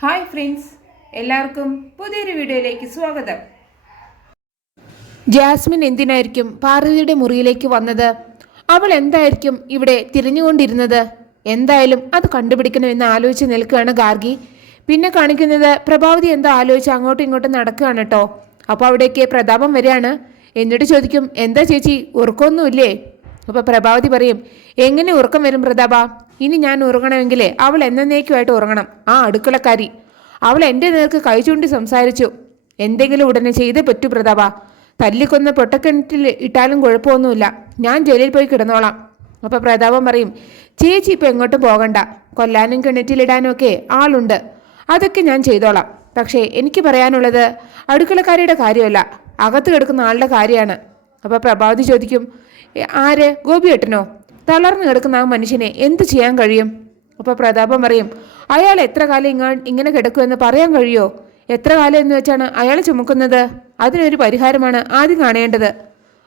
Hi friends എല്ലാവർക്കും പുതിയൊരു വീഡിയോയിലേക്ക് സ്വാഗതം. ജാസ്മിൻ എന്തിനായിരിക്കും പാർവതിയുടെ മുറിയിലേക്ക് വന്നത്? അവൾ എന്തായിരിക്കും ഇവിടെ തിരിഞ്ഞുകൊണ്ടിരുന്നത്? എന്തായാലും അത് കണ്ടുപിടിക്കണമെന്ന് ആലോചിച്ച് നിൽക്കുകയാണ് ഗാർഗി. പിന്നെ കാണിക്കുന്നത് പ്രഭാവതി എന്താ ആലോചിച്ച് അങ്ങോട്ടും ഇങ്ങോട്ടും നടക്കുകയാണ് കേട്ടോ. അപ്പോൾ അവിടേക്ക് പ്രതാപം വരികയാണ്. എന്നിട്ട് ചോദിക്കും എന്താ ചേച്ചി ഉറക്കമൊന്നുമില്ലേ? അപ്പോൾ പ്രഭാവതി പറയും എങ്ങനെ ഉറക്കം വരും പ്രതാപ? ഇനി ഞാൻ ഉറങ്ങണമെങ്കിൽ അവൾ എന്നേക്കുമായിട്ട് ഉറങ്ങണം. ആ അടുക്കളക്കാരി. അവൾ എന്റെ നേർക്ക് കൈ ചൂണ്ടി സംസാരിച്ചു എന്തെങ്കിലും ഉടനെ ചെയ്തേ പറ്റൂ പ്രതാപ. തല്ലിക്കൊന്ന് പൊട്ടക്കിണറ്റിൽ ഇട്ടാലും കുഴപ്പമൊന്നുമില്ല. ഞാൻ ജയിലിൽ പോയി കിടന്നോളാം. അപ്പോൾ പ്രതാപം പറയും ചേച്ചി ഇപ്പം എങ്ങോട്ടും പോകണ്ട. കൊല്ലാനും കിണറ്റിലിടാനും ഒക്കെ ആളുണ്ട്. അതൊക്കെ ഞാൻ ചെയ്തോളാം. പക്ഷേ എനിക്ക് പറയാനുള്ളത് അടുക്കളക്കാരിയുടെ കാര്യമല്ല. അകത്ത് കിടക്കുന്ന ആളുടെ കാര്യമാണ്. അപ്പോൾ പ്രഭാവതി ചോദിക്കും "എ, ആര്? ഗോപിയേട്ടനോ? തളർന്നു കിടക്കുന്ന ആ മനുഷ്യനെ എന്ത് ചെയ്യാൻ കഴിയും? അപ്പോൾ പ്രതാപം പറയും അയാൾ എത്ര കാലം ഇങ്ങ ഇങ്ങനെ കിടക്കുമെന്ന് പറയാൻ കഴിയോ? എത്ര കാലം എന്ന് വെച്ചാണ് അയാൾ ചുമക്കുന്നത്? അതിനൊരു പരിഹാരമാണ് ആദ്യം കാണേണ്ടത്.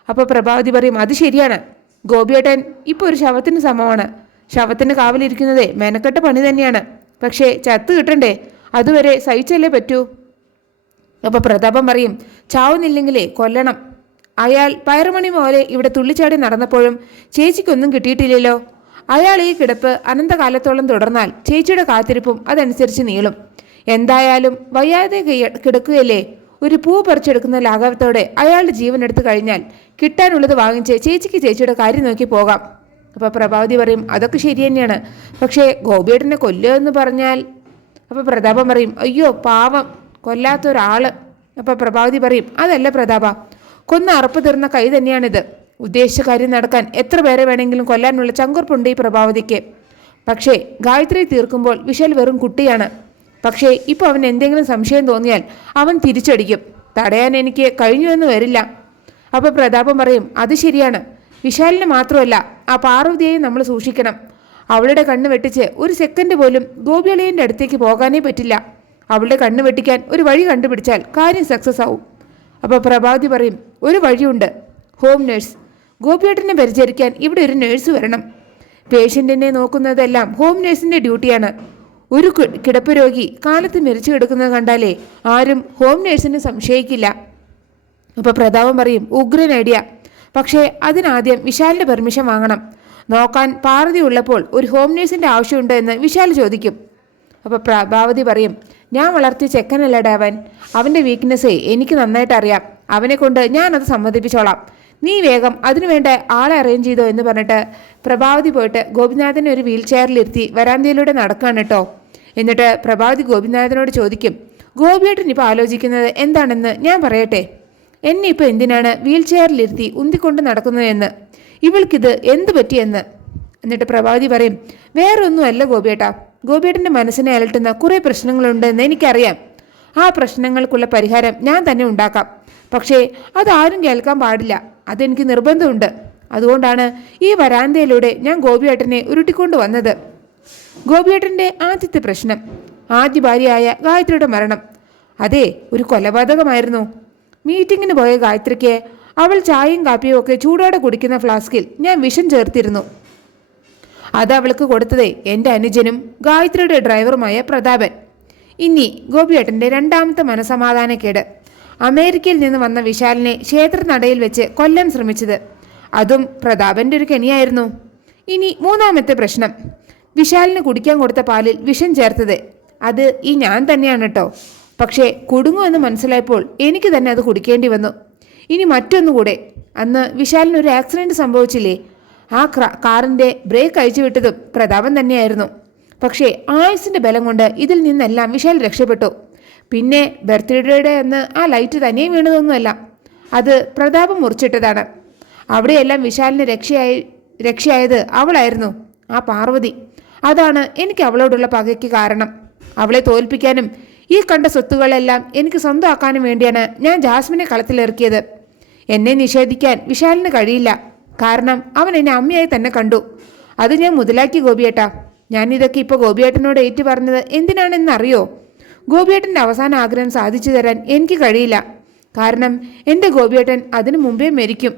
അപ്പോൾ പ്രഭാവതി പറയും അത് ശരിയാണ്. ഗോപിയേട്ടൻ ഇപ്പോൾ ഒരു ശവത്തിന് സമമാണ്. ശവത്തിന് കാവലിരിക്കുന്നതേ മെനക്കെട്ട പണി തന്നെയാണ്. പക്ഷേ ചത്ത് കിട്ടണ്ടേ? അതുവരെ സഹിച്ചല്ലേ പറ്റൂ? അപ്പോൾ പ്രതാപം പറയും ചാവുന്നില്ലെങ്കിലേ കൊല്ലണം. അയാൾ പയറുമണി പോലെ ഇവിടെ തുള്ളിച്ചാടി നടന്നപ്പോഴും ചേച്ചിക്കൊന്നും കിട്ടിയിട്ടില്ലല്ലോ. അയാൾ ഈ കിടപ്പ് അനന്തകാലത്തോളം തുടർന്നാൽ ചേച്ചിയുടെ കാത്തിരിപ്പും അതനുസരിച്ച് നീളും. എന്തായാലും വയ്യാതെ കിടക്കുകയല്ലേ? ഒരു പൂ പറിച്ചെടുക്കുന്ന ലാഘവത്തോടെ അയാളുടെ ജീവൻ എടുത്തു കഴിഞ്ഞാൽ കിട്ടാനുള്ളത് വാങ്ങിച്ച് ചേച്ചിക്ക് ചേച്ചിയുടെ കാര്യം നോക്കി പോകാം. അപ്പോൾ പ്രഭാവതി പറയും അതൊക്കെ ശരി തന്നെയാണ്. പക്ഷേ ഗോപിയേട്ടനെ കൊല്ലുക എന്ന് പറഞ്ഞാൽ അപ്പോൾ പ്രതാപം പറയും അയ്യോ പാവം കൊല്ലാത്ത ഒരാൾ അപ്പോൾ പ്രഭാവതി പറയും അതല്ല പ്രതാപ കൊന്ന് അറപ്പ് തീർന്ന കൈ തന്നെയാണിത്. ഉദ്ദേശിച്ച കാര്യം നടക്കാൻ എത്ര പേരെ വേണമെങ്കിലും കൊല്ലാനുള്ള ചങ്കുറപ്പുണ്ട് ഈ പ്രഭാവതിക്ക്. പക്ഷേ ഗായത്രി തീർക്കുമ്പോൾ വിശൽ വെറും കുട്ടിയാണ്. പക്ഷേ ഇപ്പോൾ അവൻ എന്തെങ്കിലും സംശയം തോന്നിയാൽ അവൻ തിരിച്ചടിക്കും. തടയാൻ എനിക്ക് കഴിഞ്ഞുവെന്ന് വരില്ല. അപ്പോൾ പ്രതാപം പറയും അത് ശരിയാണ്. വിശാലിനെ മാത്രമല്ല ആ പാർവതിയെയും നമ്മൾ സൂക്ഷിക്കണം. അവളുടെ കണ്ണ് വെട്ടിച്ച് ഒരു സെക്കൻഡ് പോലും ഗോപിയളിയന്റെ അടുത്തേക്ക് പോകാനേ പറ്റില്ല. അവളുടെ കണ്ണ് വെട്ടിക്കാൻ ഒരു വഴി കണ്ടുപിടിച്ചാൽ കാര്യം സക്സസ് ആവും. അപ്പോൾ പ്രഭാതി പറയും ഒരു വഴിയുണ്ട്. ഹോം നേഴ്സ് ഗോപിയേട്ടനെ പരിചരിക്കാൻ ഇവിടെ ഒരു നേഴ്സ് വരണം. പേഷ്യന്റിനെ നോക്കുന്നതെല്ലാം ഹോം നേഴ്സിന്റെ ഡ്യൂട്ടിയാണ് ഒരു കിടപ്പ് രോഗി കാലത്ത് മരിച്ചു കിടക്കുന്നത് കണ്ടാലേ ആരും ഹോം നേഴ്സിനെ സംശയിക്കില്ല. അപ്പോൾ പ്രതാപം പറയും ഉഗ്രൻ ഐഡിയ. പക്ഷേ അതിനാദ്യം വിശാലിന്റെ പെർമിഷൻ വാങ്ങണം. നോക്കാൻ പാർവതി ഉള്ളപ്പോൾ ഒരു ഹോം നേഴ്സിന്റെ ആവശ്യമുണ്ടോ എന്ന് വിശാൽ ചോദിക്കും. അപ്പോൾ പ്രഭാവതി പറയും ഞാൻ വളർത്തിയ ചെക്കനല്ലടാ അവൻ. അവന്റെ വീക്ക്നെസ്സേ എനിക്ക് നന്നായിട്ട് അറിയാം അവനെ കൊണ്ട് ഞാനത് സമ്മതിപ്പിച്ചോളാം. നീ വേഗം അതിനുവേണ്ട ആളെ അറേഞ്ച് ചെയ്തോ എന്ന് പറഞ്ഞിട്ട് പ്രഭാവതി പോയിട്ട് ഗോപിനാഥനെ ഒരു വീൽ ചെയറിലിരുത്തി വരാന്തയിലൂടെ നടക്കുകയാണ് കേട്ടോ. എന്നിട്ട് പ്രഭാവതി ഗോപിനാഥനോട് ചോദിക്കും ഗോപിയേട്ടൻ ഇപ്പോൾ ആലോചിക്കുന്നത് എന്താണെന്ന് ഞാൻ പറയട്ടെ? എന്നെ ഇപ്പോൾ എന്തിനാണ് വീൽ ചെയറിലിരുത്തി ഉന്തിക്കൊണ്ട് നടക്കുന്നതെന്ന് ഇവൾക്കിത് എന്ത് പറ്റിയെന്ന്? എന്നിട്ട് പ്രഭാവതി പറയും വേറെ ഒന്നുമല്ല ഗോപിയേട്ടാ. ഗോപിയേട്ടന്റെ മനസ്സിനെ അലട്ടുന്ന കുറേ പ്രശ്നങ്ങളുണ്ടെന്ന് എനിക്കറിയാം. ആ പ്രശ്നങ്ങൾക്കുള്ള പരിഹാരം ഞാൻ തന്നെ ഉണ്ടാക്കാം. പക്ഷേ അതാരും കേൾക്കാൻ പാടില്ല. അതെനിക്ക് നിർബന്ധമുണ്ട്. അതുകൊണ്ടാണ് ഈ വരാന്തയിലൂടെ ഞാൻ ഗോപിയേട്ടനെ ഉരുട്ടിക്കൊണ്ട് വന്നത്. ഗോപിയേട്ടന്റെ ആദ്യത്തെ പ്രശ്നം ആദ്യ ഭാര്യയായ ഗായത്രിയുടെ മരണം. അതെ ഒരു കൊലപാതകമായിരുന്നു. മീറ്റിങ്ങിന് പോയ ഗായത്രിക്ക് അവൾ ചായയും കാപ്പിയും ഒക്കെ ചൂടോടെ കുടിക്കുന്ന ഫ്ലാസ്കിൽ ഞാൻ വിഷം ചേർത്തിരുന്നു. അത് അവൾക്ക് കൊടുത്തതേ എന്റെ അനുജനും ഗായത്രിയുടെ ഡ്രൈവറുമായ പ്രതാപൻ. ഇനി ഗോപിയേട്ടന്റെ രണ്ടാമത്തെ മനസമാധാനക്കേട് അമേരിക്കയിൽ നിന്ന് വന്ന വിശാലിനെ ക്ഷേത്രനടയിൽ വെച്ച് കൊല്ലാൻ ശ്രമിച്ചത്. അതും പ്രതാപന്റെ ഒരു കെണിയായിരുന്നു. ഇനി മൂന്നാമത്തെ പ്രശ്നം. വിശാലിന് കുടിക്കാൻ കൊടുത്ത പാലിൽ വിഷം ചേർത്തത്. അത് ഈ ഞാൻ തന്നെയാണ് കേട്ടോ പക്ഷേ കുടുങ്ങുമെന്ന് മനസ്സിലായപ്പോൾ എനിക്ക് തന്നെ അത് കുടിക്കേണ്ടി വന്നു. ഇനി മറ്റൊന്നുകൂടെ. അന്ന് വിശാലിന് ഒരു ആക്സിഡന്റ് സംഭവിച്ചില്ലേ? ആ കാറിന്റെ ബ്രേക്ക് അഴിച്ചു വിട്ടതും പ്രതാപൻ തന്നെയായിരുന്നു. പക്ഷേ ആയുസിന്റെ ബലം കൊണ്ട് ഇതിൽ നിന്നെല്ലാം വിശാൽ രക്ഷപ്പെട്ടു. പിന്നെ ബർത്ത്ഡേയുടെ അന്ന് ആ ലൈറ്റ് തനിയെ വീണതൊന്നുമല്ല. അത് പ്രതാപം മുറിച്ചിട്ടതാണ്. അവിടെയെല്ലാം വിശാലിന് രക്ഷയായി രക്ഷയായത് അവളായിരുന്നു ആ പാർവതി. അതാണ് എനിക്ക് അവളോടുള്ള പകയ്ക്ക് കാരണം. അവളെ തോൽപ്പിക്കാനും ഈ കണ്ട സ്വത്തുകളെല്ലാം എനിക്ക് സ്വന്തമാക്കാനും വേണ്ടിയാണ് ഞാൻ ജാസ്മിനെ കളത്തിലിറക്കിയത്. എന്നെ നിഷേധിക്കാൻ വിശാലിന് കഴിയില്ല. കാരണം അവൻ എന്നെ അമ്മയായി തന്നെ കണ്ടു. അത് ഞാൻ മുതലാക്കി ഗോപിയേട്ടാ. ഞാനിതൊക്കെ ഇപ്പോൾ ഗോപിയേട്ടനോട് ഏറ്റു പറഞ്ഞത് എന്തിനാണെന്ന് അറിയോ ഗോപിയേട്ടന്റെ അവസാന ആഗ്രഹം സാധിച്ചു തരാൻ എനിക്ക് കഴിയില്ല. കാരണം എന്റെ ഗോപിയേട്ടൻ അതിനു മുമ്പേ മരിക്കും.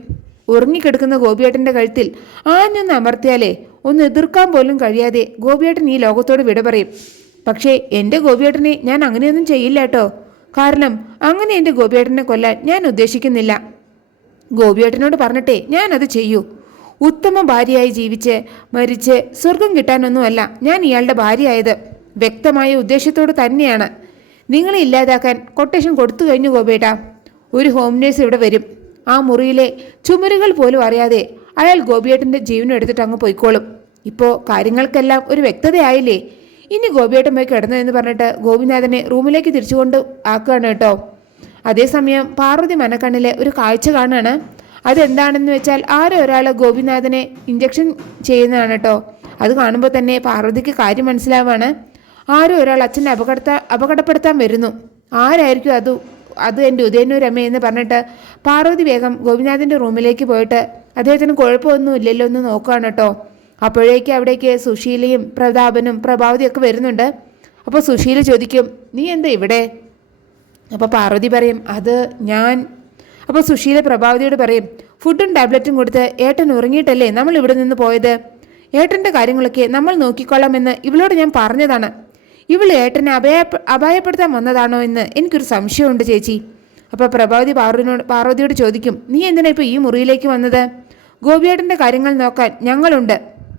ഉറങ്ങിക്കിടക്കുന്ന ഗോപിയേട്ടന്റെ കഴുത്തിൽ ആഞ്ഞൊന്ന് അമർത്തിയാലേ ഒന്ന് എതിർക്കാൻ പോലും കഴിയാതെ ഗോപിയേട്ടൻ ഈ ലോകത്തോട് വിട പറയും. പക്ഷേ എന്റെ ഗോപിയേട്ടനെ ഞാൻ അങ്ങനെയൊന്നും ചെയ്യില്ല കേട്ടോ. കാരണം അങ്ങനെ എന്റെ ഗോപിയേട്ടനെ കൊല്ലാൻ ഞാൻ ഉദ്ദേശിക്കുന്നില്ല. ഗോപിയേട്ടനോട് പറഞ്ഞിട്ടേ ഞാനത് ചെയ്യൂ. ഉത്തമ ഭാര്യയായി ജീവിച്ച് മരിച്ച് സ്വർഗം കിട്ടാനൊന്നുമല്ല ഞാൻ ഇയാളുടെ ഭാര്യയായത്. വ്യക്തമായ ഉദ്ദേശത്തോട് തന്നെയാണ്. നിങ്ങളെ ഇല്ലാതാക്കാൻ കൊട്ടേഷൻ കൊടുത്തു കഴിഞ്ഞു ഗോപേട്ട. ഒരു ഹോം നേഴ്സ് ഇവിടെ വരും. ആ മുറിയിലെ ചുമരുകൾ പോലും അറിയാതെ അയാൾ ഗോപിയേട്ടന്റെ ജീവനും എടുത്തിട്ട് അങ്ങ് പോയിക്കോളും. ഇപ്പോൾ കാര്യങ്ങൾക്കെല്ലാം ഒരു വ്യക്തതയായില്ലേ? ഇനി ഗോപിയേട്ടൻ പോയി കിടന്നു എന്ന് പറഞ്ഞിട്ട് ഗോപിനാഥനെ റൂമിലേക്ക് തിരിച്ചുകൊണ്ട് ആക്കുകയാണ് കേട്ടോ. അതേസമയം പാർവതി മനക്കണ്ണിലെ ഒരു കാഴ്ച കാണാണ് അതെന്താണെന്ന് വെച്ചാൽ ആരോ ഒരാൾ ഗോപിനാഥനെ ഇഞ്ചക്ഷൻ ചെയ്യുന്നതാണ് കേട്ടോ. അത് കാണുമ്പോൾ തന്നെ പാർവതിക്ക് കാര്യം മനസ്സിലാവാണ്. ആരോ ഒരാൾ അച്ഛനെ അപകടത്ത അപകടപ്പെടുത്താൻ വരുന്നു. ആരായിരിക്കും അത്? അത് എന്റെ ഉദയനൂർ അമ്മ എന്ന് പറഞ്ഞിട്ട് പാർവതി വേഗം ഗോപിനാഥിന്റെ റൂമിലേക്ക് പോയിട്ട് അദ്ദേഹത്തിന് കുഴപ്പമൊന്നും ഇല്ലല്ലോ എന്ന് നോക്കുകയാണ് കേട്ടോ. അപ്പോഴേക്ക് അവിടേക്ക് സുശീലയും പ്രതാപനും പ്രഭാവതിയൊക്കെ വരുന്നുണ്ട്. അപ്പോൾ സുശീല ചോദിക്കും നീ എന്താ ഇവിടെ? അപ്പോൾ പാർവതി പറയും അത് ഞാൻ. അപ്പോൾ സുശീല പ്രഭാവതിയോട് പറയും ഫുഡും ടാബ്ലറ്റും കൊടുത്ത് ഏട്ടൻ ഉറങ്ങിയിട്ടല്ലേ നമ്മൾ ഇവിടെ നിന്ന് പോയത്? ഏട്ടന്റെ കാര്യങ്ങളൊക്കെ നമ്മൾ നോക്കിക്കൊള്ളാമെന്ന് ഇവളോട് ഞാൻ പറഞ്ഞതാണ്. ഇവൾ ഏട്ടനെ അഭയ അപായപ്പെടുത്താൻ വന്നതാണോ എന്ന് എനിക്കൊരു സംശയമുണ്ട് ചേച്ചി. അപ്പോൾ പ്രഭാവതി പാർവതിനോട് പാർവതിയോട് ചോദിക്കും നീ എന്തിനാ ഇപ്പോൾ ഈ മുറിയിലേക്ക് വന്നത്? ഗോപിയേട്ടന്റെ കാര്യങ്ങൾ നോക്കാൻ ഞങ്ങളുണ്ട്.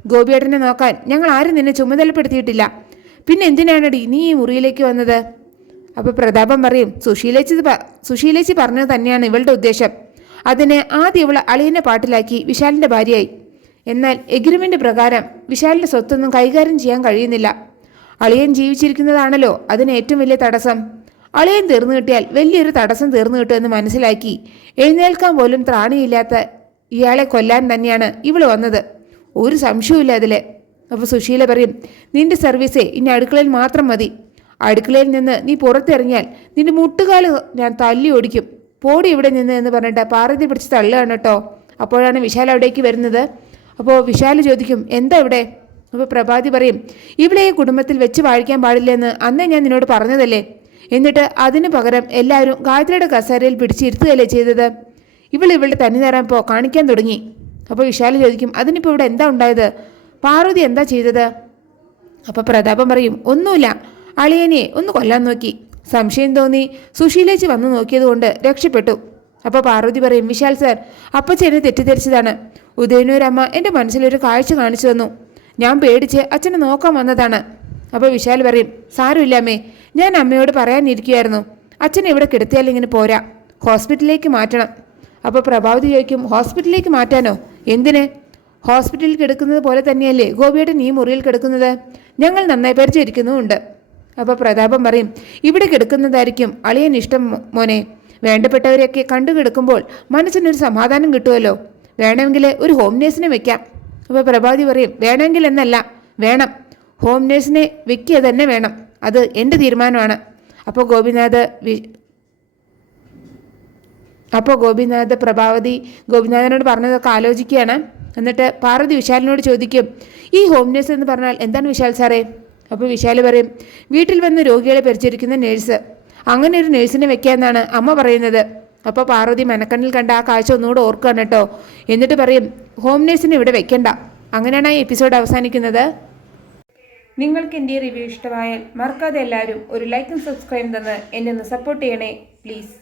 ഗോപിയേട്ടനെ നോക്കാൻ ഞങ്ങൾ ആരും നിന്നെ ചുമതലപ്പെടുത്തിയിട്ടില്ല. പിന്നെ എന്തിനാണടി നീ ഈ മുറിയിലേക്ക് വന്നത്? അപ്പോൾ പ്രതാപം പറയും സുശീലേച്ചി സുശീലേച്ചി പറഞ്ഞത് തന്നെയാണ് ഇവളുടെ ഉദ്ദേശം. അതിന് ആദ്യം ഇവൾ അളിയനെ പാട്ടിലാക്കി വിശാലിന്റെ ഭാര്യയായി. എന്നാൽ എഗ്രിമെന്റ് പ്രകാരം വിശാലിന്റെ സ്വത്തൊന്നും കൈകാര്യം ചെയ്യാൻ കഴിയുന്നില്ല. അളിയൻ ജീവിച്ചിരിക്കുന്നതാണല്ലോ അതിന് ഏറ്റവും വലിയ തടസ്സം. അളിയൻ തീർന്നു കിട്ടിയാൽ വലിയൊരു തടസ്സം തീർന്നു കിട്ടുമെന്ന് മനസ്സിലാക്കി എഴുന്നേൽക്കാൻ പോലും ത്രാണിയില്ലാത്ത ഇയാളെ കൊല്ലാൻ തന്നെയാണ് ഇവൾ വന്നത്. ഒരു സംശയവുമില്ല അതിൽ അപ്പോൾ സുശീല പറയും നിന്റെ സർവീസേ ഇനി അടുക്കളയിൽ മാത്രം മതി. അടുക്കളയിൽ നിന്ന് നീ പുറത്തിറങ്ങിയാൽ നിന്റെ മുട്ടുകാൽ ഞാൻ തല്ലി ഓടിക്കും. പോടി ഇവിടെ നിന്ന് എന്ന് പറഞ്ഞിട്ട് പാറത്തി പിടിച്ച് തള്ളുകയാണ് കേട്ടോ. അപ്പോഴാണ് വിശാൽ അവിടേക്ക് വരുന്നത്. അപ്പോൾ വിശാൽ ചോദിക്കും എന്താ ഇവിടെ? അപ്പോൾ പ്രഭാതി പറയും ഇവിടെ ഈ കുടുംബത്തിൽ വെച്ച് വാഴിക്കാൻ പാടില്ലെന്ന് അന്നേ ഞാൻ നിന്നോട് പറഞ്ഞതല്ലേ? എന്നിട്ട് അതിനു പകരം എല്ലാവരും ഗായത്രിയുടെ കസേരയിൽ പിടിച്ചിരുത്തുകയല്ലേ ചെയ്തത്? ഇവൾ ഇവളുടെ നേരം പോ കാണിക്കാൻ തുടങ്ങി. അപ്പോൾ വിശാൽ ചോദിക്കും അതിനിപ്പോൾ ഇവിടെ എന്താ ഉണ്ടായത്? പാർവതി എന്താ ചെയ്തത്? അപ്പോൾ പ്രതാപം പറയും ഒന്നുമില്ല. അളിയനെ ഒന്ന് കൊല്ലാൻ നോക്കി. സംശയം തോന്നി സുശീലേച്ച് വന്നു നോക്കിയതുകൊണ്ട് രക്ഷപ്പെട്ടു. അപ്പോൾ പാർവതി പറയും വിശാൽ സാർ അപ്പച്ചെന്നെ തെറ്റിദ്ധരിച്ചതാണ്. ഉദയനൂരമ്മ എന്റെ മനസ്സിലൊരു കാഴ്ച കാണിച്ചു തന്നു. ഞാൻ പേടിച്ച് അച്ഛനെ നോക്കാൻ വന്നതാണ്. അപ്പോൾ വിശാൽ പറയും സാരമില്ലാമേ ഞാൻ അമ്മയോട് പറയാനിരിക്കുകയായിരുന്നു അച്ഛൻ ഇവിടെ കിടത്തിയാൽ ഇങ്ങനെ പോരാ. ഹോസ്പിറ്റലിലേക്ക് മാറ്റണം. അപ്പോൾ പ്രഭാവതി ചോദിക്കും ഹോസ്പിറ്റലിലേക്ക് മാറ്റാനോ? എന്തിന്? ഹോസ്പിറ്റലിൽ കിടക്കുന്നത് പോലെ തന്നെയല്ലേ ഗോപിയുടെ നീ മുറിയിൽ കിടക്കുന്നത്? ഞങ്ങൾ നന്നായി പരിചരിക്കുന്നുമുണ്ട്. അപ്പോൾ പ്രതാപം പറയും ഇവിടെ കിടക്കുന്നതായിരിക്കും അളിയൻ ഇഷ്ടം മോനെ. വേണ്ടപ്പെട്ടവരെയൊക്കെ കണ്ടു കിടക്കുമ്പോൾ മനസ്സിനൊരു സമാധാനം കിട്ടുമല്ലോ വേണമെങ്കിൽ ഒരു ഹോം നേഴ്സിനെ വെക്കാം. അപ്പോൾ പ്രഭാതി പറയും വേണമെങ്കിൽ എന്നല്ല വേണം. ഹോം നേഴ്സിനെ വെക്കുക തന്നെ വേണം. അത് എന്റെ തീരുമാനമാണ്. അപ്പോൾ ഗോപിനാഥ് വി അപ്പോൾ ഗോപിനാഥ് പ്രഭാവതി ഗോപിനാഥനോട് പറഞ്ഞതൊക്കെ ആലോചിക്കുകയാണ്. എന്നിട്ട് പാർവതി വിശാലിനോട് ചോദിക്കും ഈ ഹോം നേഴ്സ് എന്ന് പറഞ്ഞാൽ എന്താണ് വിശാൽ സാറേ? അപ്പോൾ വിശാൽ പറയും വീട്ടിൽ വന്ന് രോഗികളെ പരിചരിക്കുന്ന നേഴ്സ് അങ്ങനെ ഒരു നേഴ്സിനെ വെക്കാമെന്നാണ് അമ്മ പറയുന്നത്. അപ്പോൾ പാർവതി മനക്കണ്ണിൽ കണ്ട ആ കാഴ്ച ഒന്നുകൂടെ ഓർക്കുകയാണ് കേട്ടോ. എന്നിട്ട് പറയും ഹോം നേഴ്സിനെ ഇവിടെ വെക്കണ്ട. അങ്ങനെയാണ് ഈ എപ്പിസോഡ് അവസാനിക്കുന്നത്. നിങ്ങൾക്ക് എന്റെ റിവ്യൂ ഇഷ്ടമായാൽ മറക്കാതെ എല്ലാവരും ഒരു ലൈക്കും സബ്സ്ക്രൈബും തന്ന് എന്നെ ഒന്ന് സപ്പോർട്ട് ചെയ്യണേ പ്ലീസ്